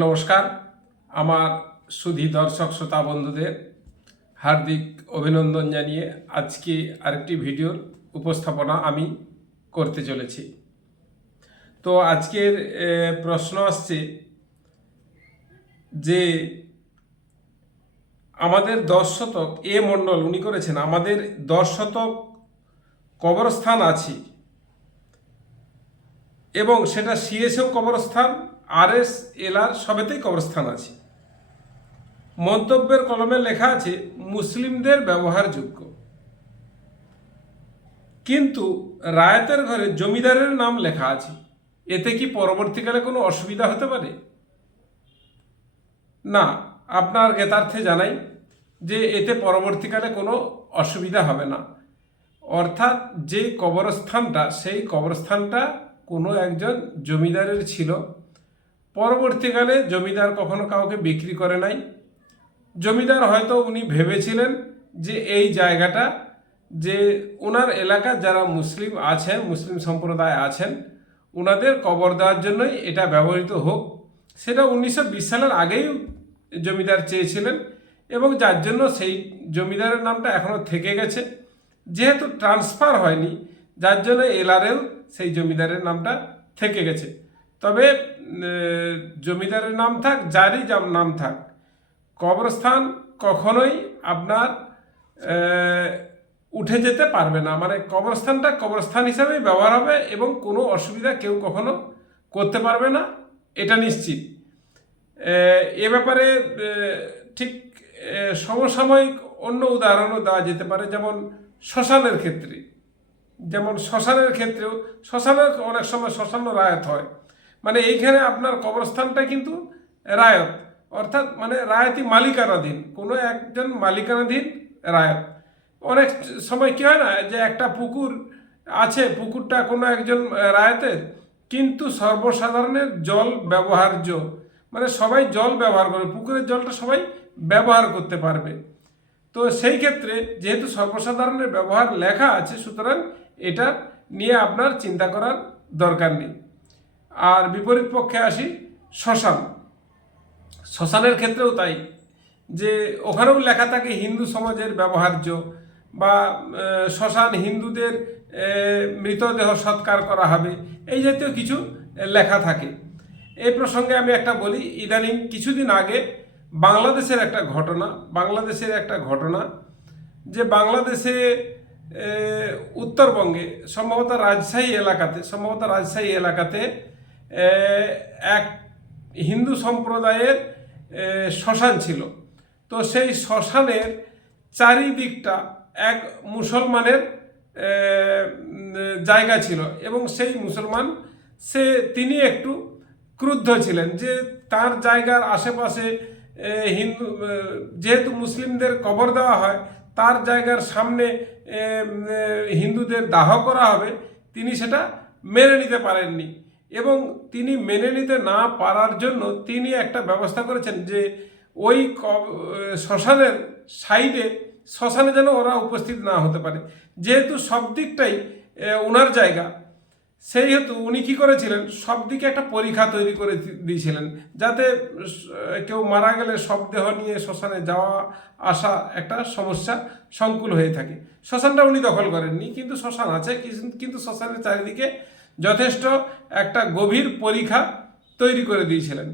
নমস্কার। আমার সুধী দর্শক শ্রোতা বন্ধুদের হার্দিক অভিনন্দন জানিয়ে আজকে আরেকটি ভিডিওর উপস্থাপনা আমি করতে চলেছি। তো আজকের প্রশ্ন আসছে যে আমাদের দশ শতক এ মণ্ডল, উনি করেছেন, আমাদের দশ শতক কবরস্থান আছে এবং সেটা সিএসএও কবরস্থান আর এস এল আর সবেতেই কবরস্থান আছে। মন্তব্যের কলমে লেখা আছে, মুসলিমদের ব্যবহারযোগ্য। কিন্তু রায়তের ঘরে জমিদারের নাম লেখা আছে। এতে কি পরবর্তীকালে কোনো অসুবিধা হতে পারে? না, আপনার জ্ঞাতার্থে জানাই যে এতে পরবর্তীকালে কোনো অসুবিধা হবে না। অর্থাৎ যে কবরস্থানটা, সেই কবরস্থানটা কোনো একজন জমিদারের ছিল। পরবর্তীকালে জমিদার কখনো কাউকে বিক্রি করে নাই। জমিদার হয়তো উনি ভেবেছিলেন যে এই জায়গাটা, যে ওনার এলাকার যারা মুসলিম আছেন, মুসলিম সম্প্রদায় আছেন ওনাদের কবর দেওয়ার জন্যই এটা ব্যবহৃত হোক। সেটা উনিশশো বিশ সালের আগেই জমিদার চেয়েছিলেন এবং যার জন্য সেই জমিদারের নামটা এখনও থেকে গেছে। যেহেতু ট্রান্সফার হয়নি, যার জন্য এলআরেও সেই জমিদারের নামটা থেকে গেছে। তবে জমিদারের নাম থাক, যারই নাম থাক, কবরস্থান কখনোই আপনার উঠে যেতে পারবে না। মানে কবরস্থানটা কবরস্থান হিসাবেই ব্যবহার হবে এবং কোনো অসুবিধা কেউ কখনো করতে পারবে না, এটা নিশ্চিত। এ ব্যাপারে ঠিক সমসাময়িক অন্য উদাহরণও দেওয়া যেতে পারে, যেমন শ্মশানের ক্ষেত্রে। যেমন শ্মশানের ক্ষেত্রেও, শ্মশানের অনেক সময় শ্মশান রায়ত হয়। মানে এইখানে আপনার কবরস্থানটা কিন্তু রায়ত। অর্থাৎ মানে রায়তি মালিকানাধীন। কোনো একজন মালিকানাধীন রায়ত। অনেক সময় কী হয় না, যে একটা পুকুর আছে, পুকুরটা কোনো একজন রায়তের, কিন্তু সর্বসাধারণের জল ব্যবহার্য। মানে সবাই জল ব্যবহার করে, পুকুরের জলটা সবাই ব্যবহার করতে পারবে। তো সেই ক্ষেত্রে যেহেতু সর্বসাধারণের ব্যবহার লেখা আছে, সুতরাং এটা নিয়ে আপনার চিন্তা করার দরকার নেই। আর বিপরীত পক্ষে আসি শ্মশান শ্মশানের ক্ষেত্রেও তাই, যে ওখানেও লেখা থাকে হিন্দু সমাজের ব্যবহার্য বা শ্মশান হিন্দুদের মৃতদেহ সৎকার করা হবে, এই জাতীয় কিছু লেখা থাকে। এই প্রসঙ্গে আমি একটা বলি, ইদানিং কিছুদিন আগে বাংলাদেশের একটা ঘটনা, বাংলাদেশের একটা ঘটনা, যে বাংলাদেশে উত্তরবঙ্গে, সম্ভবত রাজশাহী এলাকাতে, সম্ভবত রাজশাহী এলাকাতে এক হিন্দু সম্প্রদায়ের শ্মশান ছিল। তো সেই শ্মশানের চারিদিকটা এক মুসলমানের জায়গা ছিল এবং সেই মুসলমান, সে তিনি একটু ক্রুদ্ধ ছিলেন যে তার জায়গার আশেপাশে হিন্দু যেহেতু মুসলিমদের কবর দেওয়া হয়, তার জায়গার সামনে হিন্দুদের দাহ করা হবে, তিনি সেটা মেনে নিতে পারেননি। এবং তিনি মেনে নিতে না পারার জন্য তিনি একটা ব্যবস্থা করেছেন যে ওই শ্মশানের সাইডে, শ্মশানে যেন ওরা উপস্থিত না হতে পারে। যেহেতু সব দিকটাই ওনার জায়গা সেই হেতু উনি কী করেছিলেন, সব দিকে একটা পরীক্ষা তৈরি করে দিয়েছিলেন যাতে কেউ মারা গেলে সব দেহ নিয়ে শ্মশানে যাওয়া, আসা একটা সমস্যা সংকুল হয়ে থাকে। শ্মশানটা উনি দখল করেননি, কিন্তু শ্মশান আছে কিন্তু শ্মশানের চারিদিকে যথেষ্ট একটা গভীর পরীক্ষা তৈরি করে দিয়েছিলেন।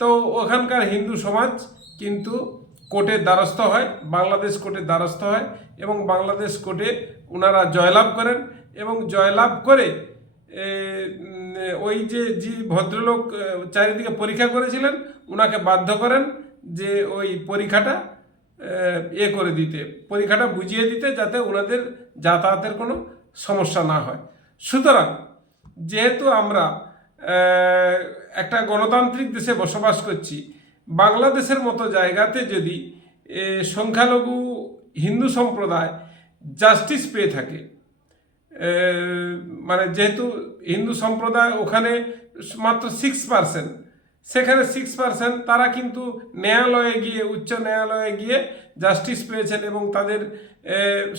তো ওখানকার হিন্দু সমাজ কিন্তু কোর্টের দ্বারস্থ হয়, বাংলাদেশ কোর্টের দ্বারস্থ হয় এবং বাংলাদেশ কোর্টে ওনারা জয়লাভ করেন এবং জয়লাভ করে ওই যে যে ভদ্রলোক চারিদিকে পরীক্ষা করেছিলেন ওনাকে বাধ্য করেন যে ওই পরীক্ষাটা, এ করে দিতে, পরীক্ষাটা বুঝিয়ে দিতে যাতে ওনাদের যাতায়াতের কোনো সমস্যা না হয়। সুতরাং যেহেতু আমরা একটা গণতান্ত্রিক দেশে বসবাস করছি, বাংলাদেশের মতো জায়গাতে যদি সংখ্যালঘু হিন্দু সম্প্রদায় জাস্টিস পেয়ে থাকে মানে যেহেতু হিন্দু সম্প্রদায় ওখানে মাত্র সিক্স পার্সেন্ট সেখানে সিক্স পার্সেন্ট তারা কিন্তু ন্যায়ালয়ে গিয়ে, উচ্চ ন্যায়ালয়ে গিয়ে জাস্টিস পেয়েছেন এবং তাদের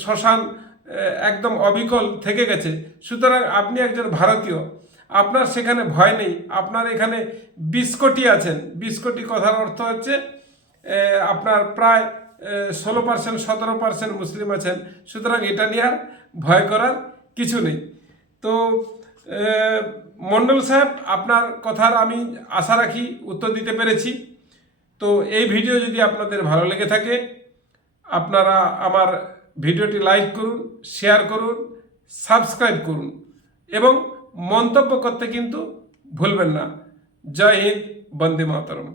শ্মশান একদম অবিকল থেকে গেছে। সুতরাং আপনি একজন ভারতীয় আপনার সেখানে ভয় নেই। আপনার এখানে বিশ কোটি আছেন। বিশ কোটি কথার অর্থ হচ্ছে আপনার প্রায় ষোলো পার্সেন্ট সতেরো পার্সেন্ট মুসলিম আছেন। সুতরাং এটা নিয়ে আর ভয় করার কিছু নেই। তো এ, মণ্ডল সাহেব আপনার কথার আমি আশা রাখি উত্তর দিতে পেরেছি। তো এই ভিডিও যদি আপনাদের ভালো লেগে থাকে আপনারা আমার ভিডিওটি লাইক করুন, শেয়ার করুন, সাবস্ক্রাইব করুন এবং মন্তব্য করতে কিন্তু ভুলবেন না। জয় হিন্দ, বন্দে মাতরম।